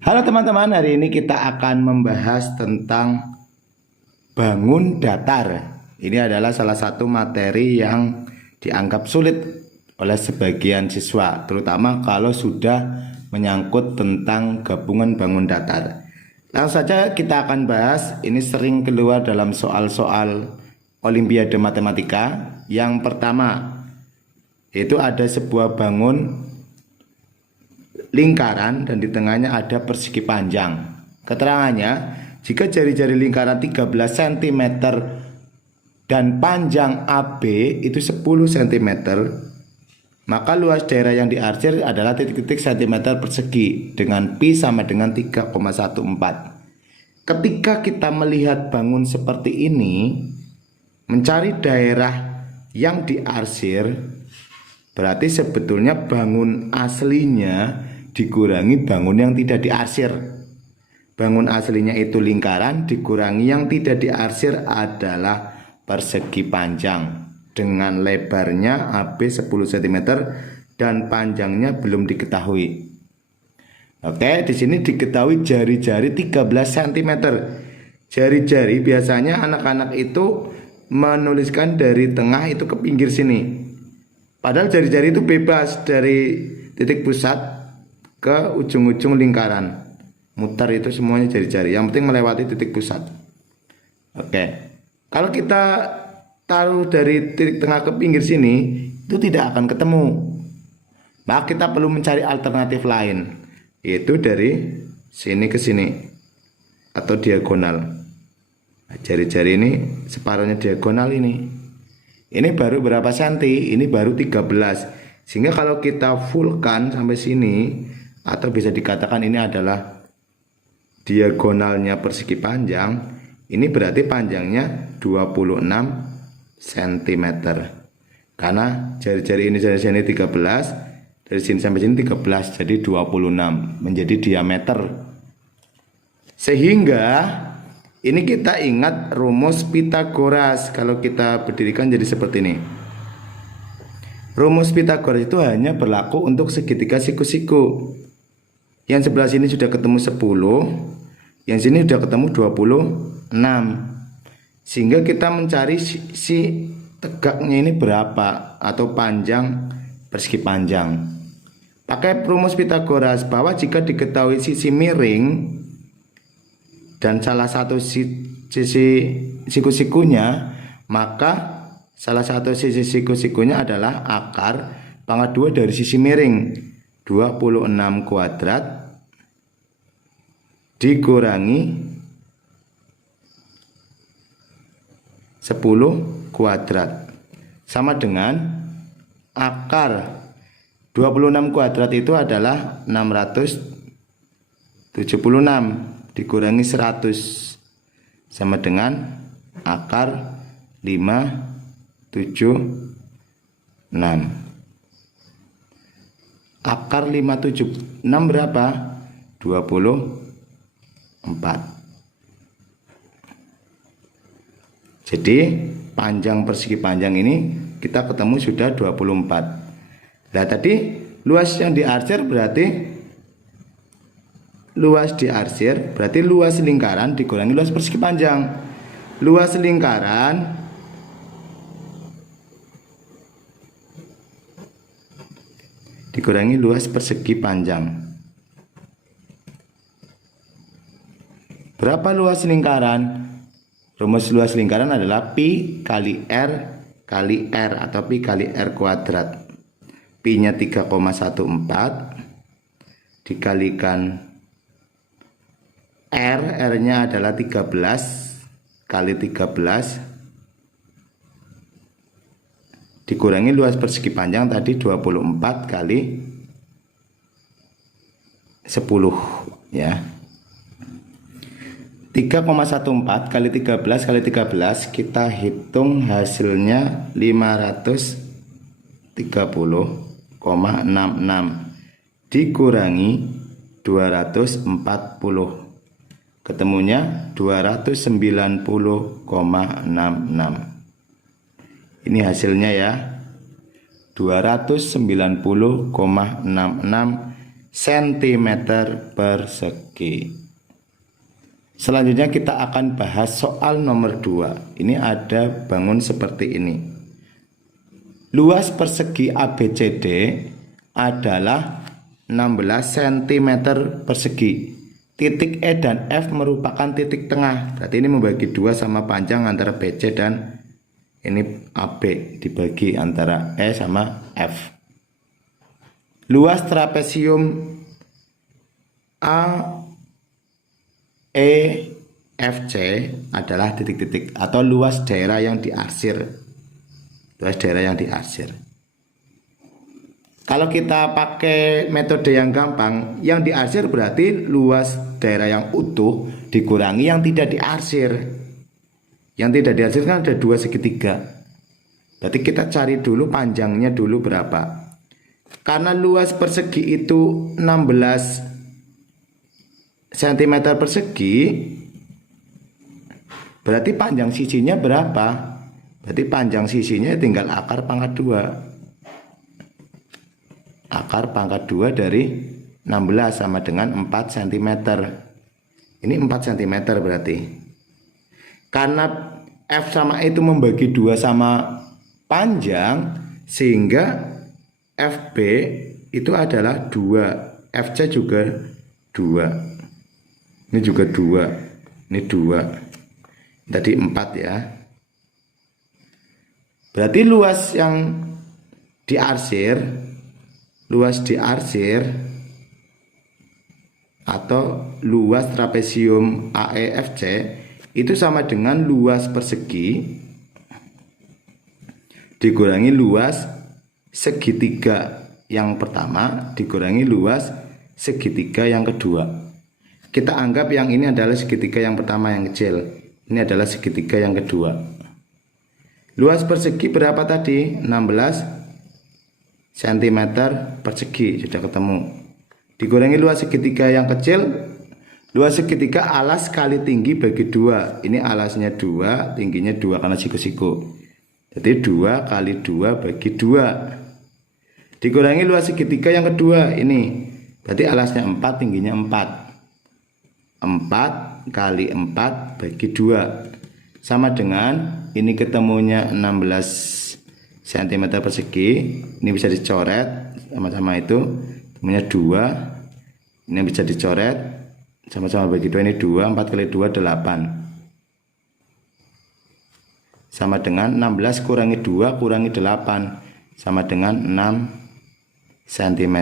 Halo teman-teman, hari ini kita akan membahas tentang bangun datar. Ini adalah salah satu materi yang dianggap sulit oleh sebagian siswa, terutama kalau sudah menyangkut tentang gabungan bangun datar. Langsung saja kita akan bahas, ini sering keluar dalam soal-soal Olimpiade Matematika. Yang pertama, itu ada sebuah bangun lingkaran dan di tengahnya ada persegi panjang. Keterangannya, jika jari-jari lingkaran 13 cm dan panjang AB itu 10 cm, maka luas daerah yang diarsir adalah titik-titik cm persegi dengan pi sama dengan 3,14. Ketika kita melihat bangun seperti ini, mencari daerah yang diarsir, berarti sebetulnya bangun aslinya dikurangi bangun yang tidak diarsir. Bangun aslinya itu lingkaran dikurangi yang tidak diarsir adalah persegi panjang dengan lebarnya AB 10 cm dan panjangnya belum diketahui. Oke, di sini diketahui jari-jari 13 cm. Jari-jari biasanya anak-anak itu menuliskan dari tengah itu ke pinggir sini. Padahal jari-jari itu bebas dari titik pusat ke ujung-ujung lingkaran. Mutar itu semuanya jari-jari. Yang penting melewati titik pusat. Oke. Kalau kita taruh dari titik tengah ke pinggir sini, itu tidak akan ketemu. Maka kita perlu mencari alternatif lain, yaitu dari sini ke sini atau diagonal. Jari-jari ini separuhnya diagonal ini. Ini baru berapa senti? Ini baru 13. Sehingga kalau kita fullkan sampai sini, atau bisa dikatakan ini adalah diagonalnya persegi panjang, ini berarti panjangnya 26 cm. Karena jari-jari ini jari-jari 13, dari sini sampai sini 13, jadi 26 menjadi diameter. Sehingga ini kita ingat rumus Pitagoras. Kalau kita berdirikan jadi seperti ini. Rumus Pitagoras itu hanya berlaku untuk segitiga siku-siku. Yang sebelah sini sudah ketemu 10, yang sini sudah ketemu 26. Sehingga kita mencari si tegaknya ini berapa atau panjang persegi panjang. Pakai rumus Pitagoras bahwa jika diketahui sisi miring dan salah satu sisi siku-sikunya, maka salah satu sisi siku-sikunya adalah akar pangkat 2 dari sisi miring, 26 kuadrat dikurangi 10 kuadrat sama dengan akar 26 kuadrat itu adalah 676 dikurangi 100 sama dengan akar 576. Akar 576 berapa? 24. Jadi panjang persegi panjang ini kita ketemu sudah 24. Nah tadi luas yang diarsir berarti luas lingkaran dikurangi luas persegi panjang. Luas lingkaran dikurangi luas persegi panjang. Berapa luas lingkaran? Rumus luas lingkaran adalah pi kali r atau pi kali r kuadrat. Pi-nya 3,14 dikalikan r-nya adalah 13 kali 13 dikurangi luas persegi panjang tadi 24 kali 10 ya. 3,14 kali 13 kali 13 kita hitung hasilnya 530,66 dikurangi 240 ketemunya 290,66. Ini hasilnya ya, 290,66 cm persegi. Selanjutnya kita akan bahas soal nomor 2. Ini ada bangun seperti ini. Luas persegi ABCD adalah 16 cm persegi. Titik E dan F merupakan titik tengah. Berarti ini membagi 2 sama panjang antara BC dan ini AB dibagi antara E sama F. Luas trapesium A EFC adalah titik-titik atau luas daerah yang diarsir. Luas daerah yang diarsir. Kalau kita pakai metode yang gampang, yang diarsir berarti luas daerah yang utuh dikurangi yang tidak diarsir. Yang tidak diarsir kan ada 2 segitiga. Berarti kita cari dulu panjangnya dulu berapa. Karena luas persegi itu 16 cm persegi, berarti panjang sisinya berapa? Berarti panjang sisinya tinggal akar pangkat 2. Akar pangkat 2 dari 16 sama dengan 4 cm. Ini 4 cm berarti. Karena F sama E itu membagi 2 sama panjang, sehingga FB itu adalah 2, FC juga 2. Ini juga 2, ini 2, tadi 4 ya. Berarti luas yang diarsir, atau luas trapesium AEFC itu sama dengan luas persegi dikurangi luas segitiga yang pertama dikurangi luas segitiga yang kedua. Kita anggap yang ini adalah segitiga yang pertama yang kecil, ini adalah segitiga yang kedua. Luas persegi berapa tadi? 16 cm persegi, sudah ketemu. Dikurangi luas segitiga yang kecil. Luas segitiga alas kali tinggi bagi 2. Ini alasnya 2, tingginya 2 karena siku-siku. Jadi 2 kali 2 bagi 2. Dikurangi luas segitiga yang kedua, ini berarti alasnya 4, tingginya 4. 4 kali 4 bagi 2 sama dengan ini ketemunya 16 cm persegi. Ini bisa dicoret sama-sama, itu temunya 2. Ini bisa dicoret sama-sama bagi 2, ini 2, 4 kali 2 8 sama dengan 16 kurangi 2 kurangi 8 sama dengan 6 cm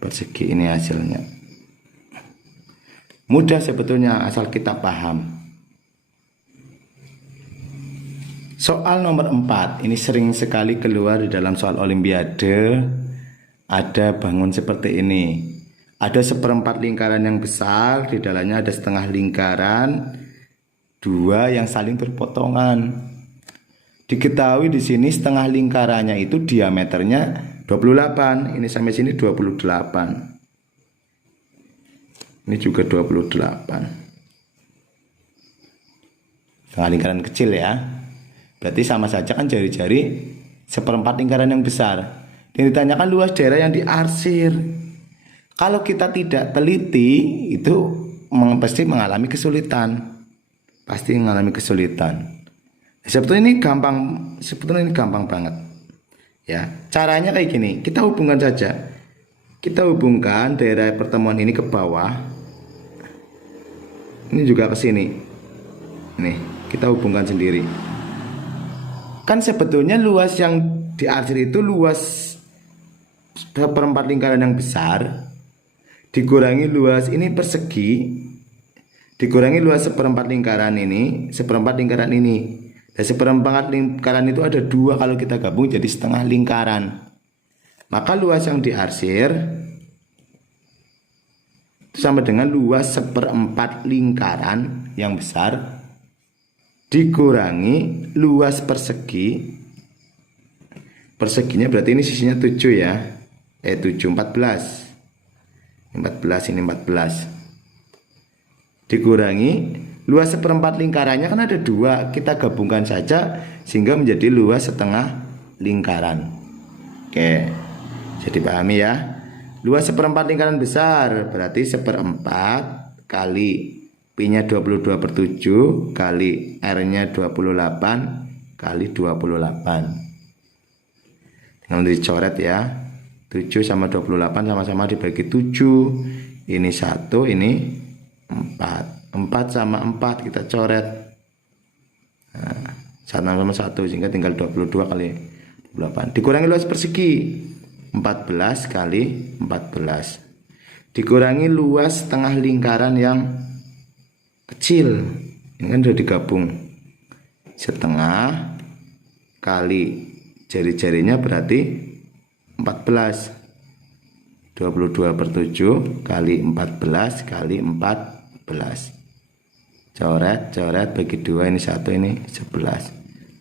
persegi. Ini hasilnya. Mudah sebetulnya asal kita paham. Soal nomor 4 ini sering sekali keluar di dalam soal olimpiade. Ada bangun seperti ini. Ada seperempat lingkaran yang besar, di dalamnya ada setengah lingkaran, 2 yang saling berpotongan. Diketahui di sini setengah lingkarannya itu diameternya 28. Ini sampai sini 28. Ini juga 28. Setengah lingkaran kecil ya. Berarti sama saja kan jari-jari seperempat lingkaran yang besar. Dan ditanyakan luas daerah yang diarsir. Kalau kita tidak teliti, itu pasti mengalami kesulitan. Pasti mengalami kesulitan. Sebetulnya ini gampang banget. Ya, caranya kayak gini. Kita hubungkan saja. Kita hubungkan daerah pertemuan ini ke bawah. Ini juga ke sini. Nih, kita hubungkan sendiri. Kan sebetulnya luas yang diarsir itu luas seperempat lingkaran yang besar dikurangi luas ini persegi dikurangi luas seperempat lingkaran ini, seperempat lingkaran ini. Dan seperempat lingkaran itu ada 2, kalau kita gabung jadi setengah lingkaran. Maka luas yang diarsir itu sama dengan luas seperempat lingkaran yang besar dikurangi luas persegi. Perseginya berarti ini sisinya 7 ya. 7, 14. 14, ini 14. Dikurangi luas seperempat lingkarannya kan ada 2. Kita gabungkan saja sehingga menjadi luas setengah lingkaran. Oke, jadi pahami ya. luas seperempat lingkaran besar berarti seperempat kali Pi-nya 22/7 kali R-nya 28 kali 28. Tinggal dicoret ya. 7 sama 28 sama-sama dibagi 7. Ini 1, ini 4. 4 sama 4 kita coret. Nah, 1 sama 1 sehingga tinggal 22 kali 28. Dikurangi luas persegi 14 kali 14. Dikurangi luas tengah lingkaran yang kecil. Ini kan sudah digabung. Setengah kali jari-jarinya berarti 14. 22/7 kali 14 kali 14. Coret bagi 2, ini 1, ini 11.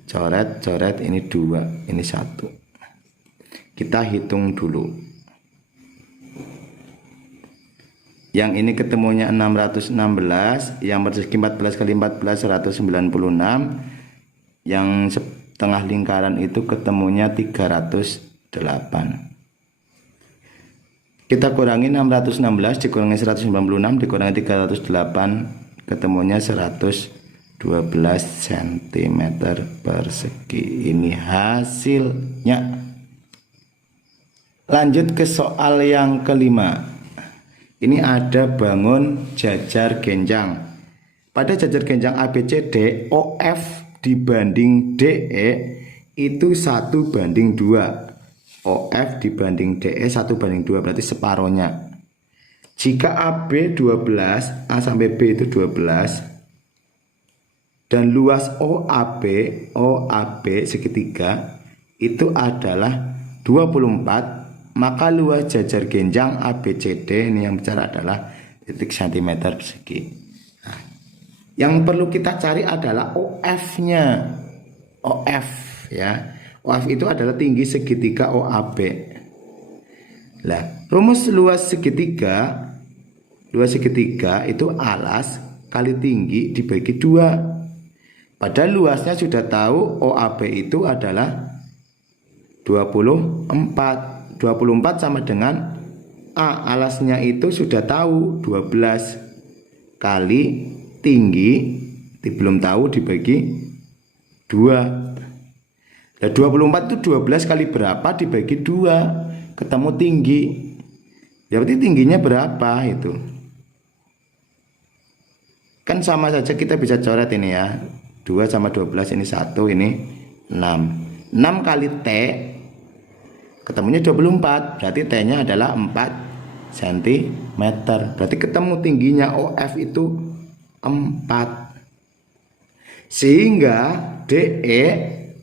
Coret ini 2, ini 1. Kita hitung dulu. Yang ini ketemunya 616, yang persegi 14 kali 14 196. Yang setengah lingkaran itu ketemunya 308. Kita kurangi 616 dikurangi 196 dikurangi 308 ketemunya 112 cm persegi. Ini hasilnya. Lanjut ke soal yang kelima. Ini ada bangun jajar genjang. Pada jajar genjang ABCD, OF dibanding DE itu 1/2. OF dibanding DE 1/2 berarti separohnya. Jika AB 12, A sampai B itu 12, dan luas OAB segitiga itu adalah 24, maka luas jajar genjang ABCD, ini yang bicara adalah titik cm persegi. Nah, yang perlu kita cari adalah OF-nya. OF ya. OF itu adalah tinggi segitiga OAB. Nah, rumus luas segitiga itu alas kali tinggi dibagi 2. Padahal luasnya sudah tahu OAB itu adalah 24. 24 sama dengan A, alasnya itu sudah tahu 12 kali tinggi belum tahu dibagi 2. Nah, 24 itu 12 kali berapa dibagi 2, ketemu tinggi. Ya berarti tingginya berapa itu? Kan sama saja kita bisa coret ini ya. 2 sama 12 ini 1, ini 6. 6 kali T ketemunya 24. Berarti T-nya adalah 4 cm. Berarti ketemu tingginya OF itu 4. Sehingga DE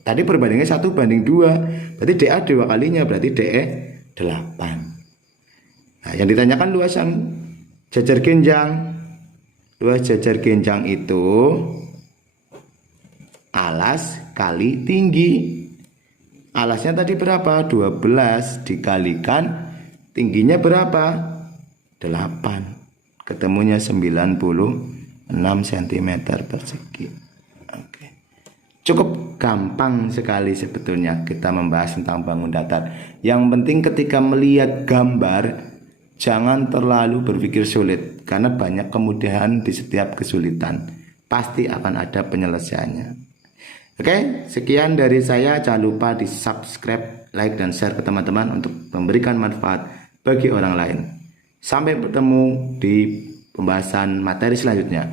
tadi perbandingannya 1/2, berarti DA 2 kalinya, berarti DE 8. Nah, yang ditanyakan luas yang jajar genjang. Luas jajar genjang itu alas kali tinggi. Alasnya tadi berapa? 12 dikalikan tingginya berapa? 8. Ketemunya 96 cm persegi. Cukup gampang sekali sebetulnya kita membahas tentang bangun datar. Yang penting ketika melihat gambar jangan terlalu berpikir sulit, karena banyak kemudahan di setiap kesulitan. Pasti akan ada penyelesaiannya. Oke, sekian dari saya. Jangan lupa di subscribe, like, dan share ke teman-teman untuk memberikan manfaat bagi orang lain. Sampai bertemu di pembahasan materi selanjutnya.